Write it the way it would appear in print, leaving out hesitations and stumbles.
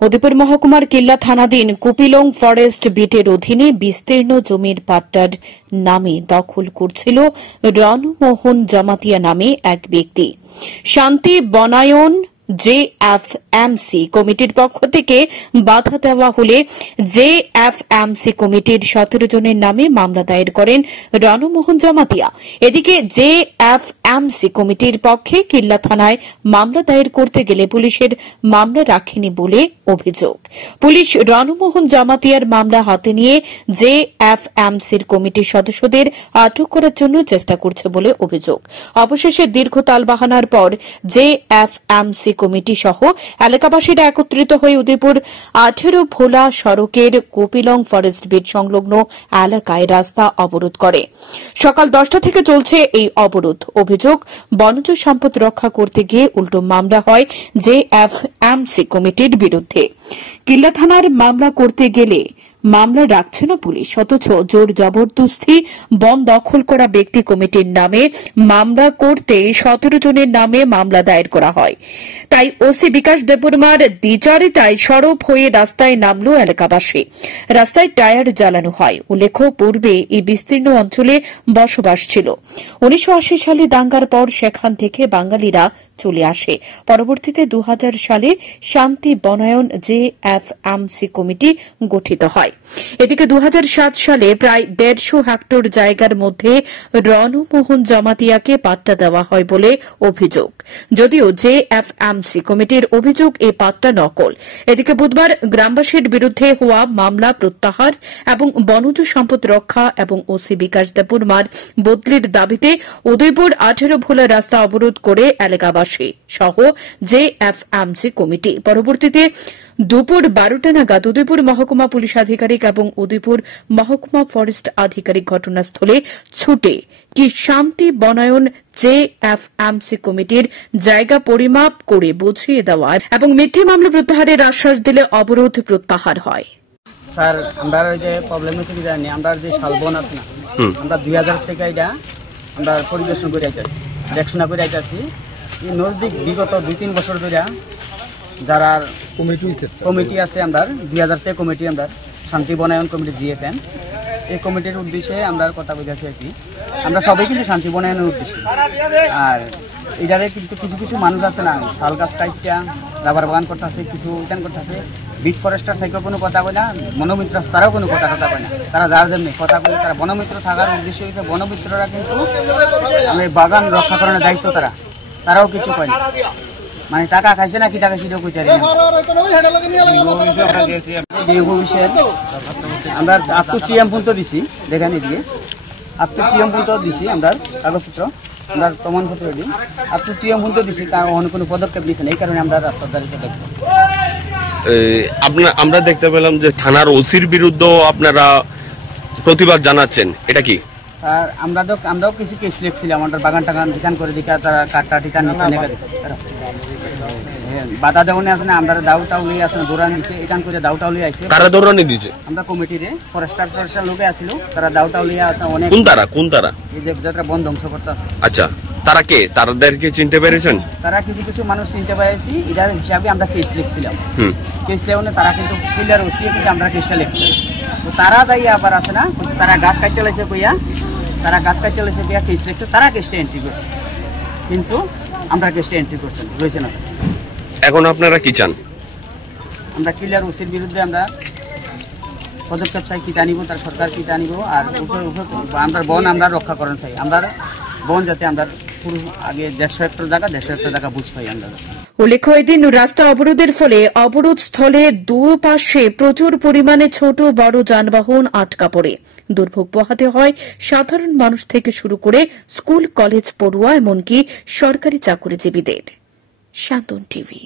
উদয়পুর মহকুমার কিল্লা থানাধীন কুপিলং ফরেস্ট বিটের অধীনে বিস্তীর্ণ জমির পাট্টার নামে দখল করছিল রণমোহন জমাতিয়া নামে এক ব্যক্তি। শান্তি বনায়ন জেএফএমসি কমিটির পক্ষ থেকে বাধা দেওয়া হলে জেএফএমসি কমিটির 17 জনের নামে মামলা দায়ের করেন রণমোহন জমাতিয়া। এদিকে জেএফএমসি কমিটির পক্ষে কিল্লা থানায় মামলা দায়ের করতে গেলে পুলিশের মামলা রাখেনি বলে অভিযোগ। পুলিশ রণমোহন জমাতিয়ার মামলা হাতে নিয়ে জেএফএমসির কমিটির সদস্যদের আটক করার জন্য চেষ্টা করছে বলে অভিযোগ। অবশেষে দীর্ঘ তালবাহানার পর জেএফএমসি কমিটি সহ এলাকাবাসীরা একত্রিত হয়ে উদয়পুর 18 ভোলা সড়কের কুপিলং ফরেস্ট বিট সংলগ্ন এলাকায় রাস্তা অবরোধ করে। সকাল 10টা থেকে চলছে এই অবরোধ। অভিযোগ, বনজ সম্পদ রক্ষা করতে গিয়ে উল্টো মামলা হয় জেএফএমসি কমিটির বিরুদ্ধে। কিল্লা থানার মামলা করতে গেলে মামলা রাখছে না পুলিশ, অথচ জোর জবরদস্তি বন দখল করা ব্যক্তি কমিটির নামে মামলা করতে 17 জনের নামে মামলা দায়ের করা হয়। তাই ওসি বিকাশ দেববর্মার দ্বিচারিতায় সরব হয়ে রাস্তায় নামল এলাকাবাসী। রাস্তায় টায়ার জ্বালানো হয়। উল্লেখ্য, পূর্বে এই বিস্তীর্ণ অঞ্চলে বসবাস ছিল। 1980 সালে দাঙ্গার পর সেখান থেকে বাঙালিরা চলে আসে। পরবর্তীতে 2000 সালে শান্তি বনায়ন জেএফএমসি কমিটি গঠিত হয়। এদিকে 2007 সালে প্রায় 150 হেক্টর জায়গার মধ্যে রণমোহন জমাতিয়াকে পাট্টা দেওয়া হয় বলে অভিযোগ, যদিও জেএফএমসি কমিটির অভিযোগ এই পাট্টা নকল। এদিকে বুধবার গ্রামবাসীর বিরুদ্ধে হওয়া মামলা প্রত্যাহার এবং বনজ সম্পদ রক্ষা এবং ওসি বিকাশ দেববর্মার বদলির দাবিতে উদয়পুর 18 ভোলা রাস্তা অবরোধ করে এলাকাবাসী সহ জেএফএমসি কমিটি। পরবর্তীতে দুপুর 12টা নাগাদ উদয়পুর মহকুমা পুলিশ আধিকারিক এবং উদয়পুর মহকুমা ফরেস্ট আধিকারিক ঘটনাস্থলে ছুটে কি শান্তি বনায়ন জেএফএমসি কমিটির জায়গা পরিমাপ করে বুঝিয়ে দেওয়া এবং মিথ্যে মামলা প্রত্যাহারের আশ্বাস দিলে অবরোধ প্রত্যাহার হয়। স্যার, আমরা যে প্রবলেম হচ্ছে কি জানি, আমরা যে শালবন আছে না, আমরা 2000 থেকে এটা আমরা পরিদর্শন করে আইতেছি, দেখশোনা করে আইতেছি। এই নজদিক বিগত 2-3 বছর ধরে যারা কমিটি আছে, আমরা 2000 থেকে কমিটি, আমরা শান্তি বনায়ন কমিটি দিয়েছেন। এই কমিটির উদ্দেশ্যে আমরা কথা বুঝাচ্ছি আর কি, আমরা সবাই কিন্তু শান্তি বনায়নের উদ্দেশ্যে। আর এটারে কিন্তু কিছু কিছু মানুষ আছে না, শাল গাছ কাইটা রাবার বাগান করতেছে, কিছু উদ্যান করতেছে। বিট ফরেস্টার থেকেও কোনো কথা বলে না, বনমিত্র তারাও কোনো কথা বলে না। তারা যার জন্য কথা বলে, তারা বনমিত্র থাকার উদ্দেশ্য হচ্ছে বনমিত্ররা কিন্তু বাগান রক্ষা করানোর দায়িত্ব তারাও কিছু পায় না। মানে টাকা খাইছে না কি টাকা সেটাও কইতে পারি না। আমরা আপ টু চিএম পর্যন্ত দিছি, দেখেন এদিকে আপ টু চিএম পর্যন্ত দিছি, আমরা কাগজপত্র আমরা প্রমাণপত্র দিই আপ টু চিএম পর্যন্ত দিছি। কারণ অন্য কোনো পদক্ষেপ নিচ্ছে না, এই কারণে আমরা রাস্তার দাঁড়িয়ে দেখব। আমরা দেখতে পেলাম যে থানার ওসির বিরুদ্ধে আপনারা প্রতিবাদ জানাচ্ছেন, এটা কি? আর আমরাও কিছু কেস লিখছিলাম, আমাদের বাগান টাগান ঠিকান করে দিকে তারা কাটটা ঠিকান বাধা দেওয়ানে আছে না, আমরা দাউটাও লিয়ে আসলে দৌড়ান দিচ্ছে, এখান করে দাউটাও লিয়ে আসছে। কারা দৌড়ানি দিচ্ছে? আমরা কমিটিরে ফরেস্টার লোকে আসছিল, তারা দাউটাও লিয়ে অনেক। কোন তারা এই যে যারা বন ধ্বংস করতে আছে। আচ্ছা, তারা কে? তাদেরকে চিনতে পেরেছেন? তারা কিছু মানুষ চিনতে পেরেছি, এটার হিসাবে আমরা কেস লিখছিলাম। কেস লেওনে তারা কিন্তু ফিল্ডার ওসিয়ে কিন্তু আমরা কেসটা লিখছি। তো তারা যাই আবার আছে না, তারা গাছ কাটতে লাগছে কইয়া, তারা গাছ কাটতে লাগছে কইয়া কেস লিখছে, তারা কেসটা এন্ট্রি করছে, কিন্তু আমরা কেসটা এন্ট্রি করছি রয়েছে না। এখন আপনারা কি চান? আমরা ক্লিয়ার ওসির বিরুদ্ধে আমরা পদক্ষেপ চাই, কি জানিব, তার সরকার কি জানিব। আর আমরা বন আমরা রক্ষা করেন চাই, আমরা বন যাতে আমরা পুরো আগে 150 হেক্টর জায়গা বুঝ পাই আমরা। উল্লেখ্য, এদিন রাস্তা অবরোধের ফলে অবরোধ স্থলে দুপাশে প্রচুর পরিমাণে ছোট বড় যানবাহন আটকা পড়ে দুর্ভোগ পোহাতে হয় সাধারণ মানুষ থেকে শুরু করে স্কুল কলেজ পড়ুয়া এমনকি সরকারি চাকরিজীবীদের। শান্তন টিভি।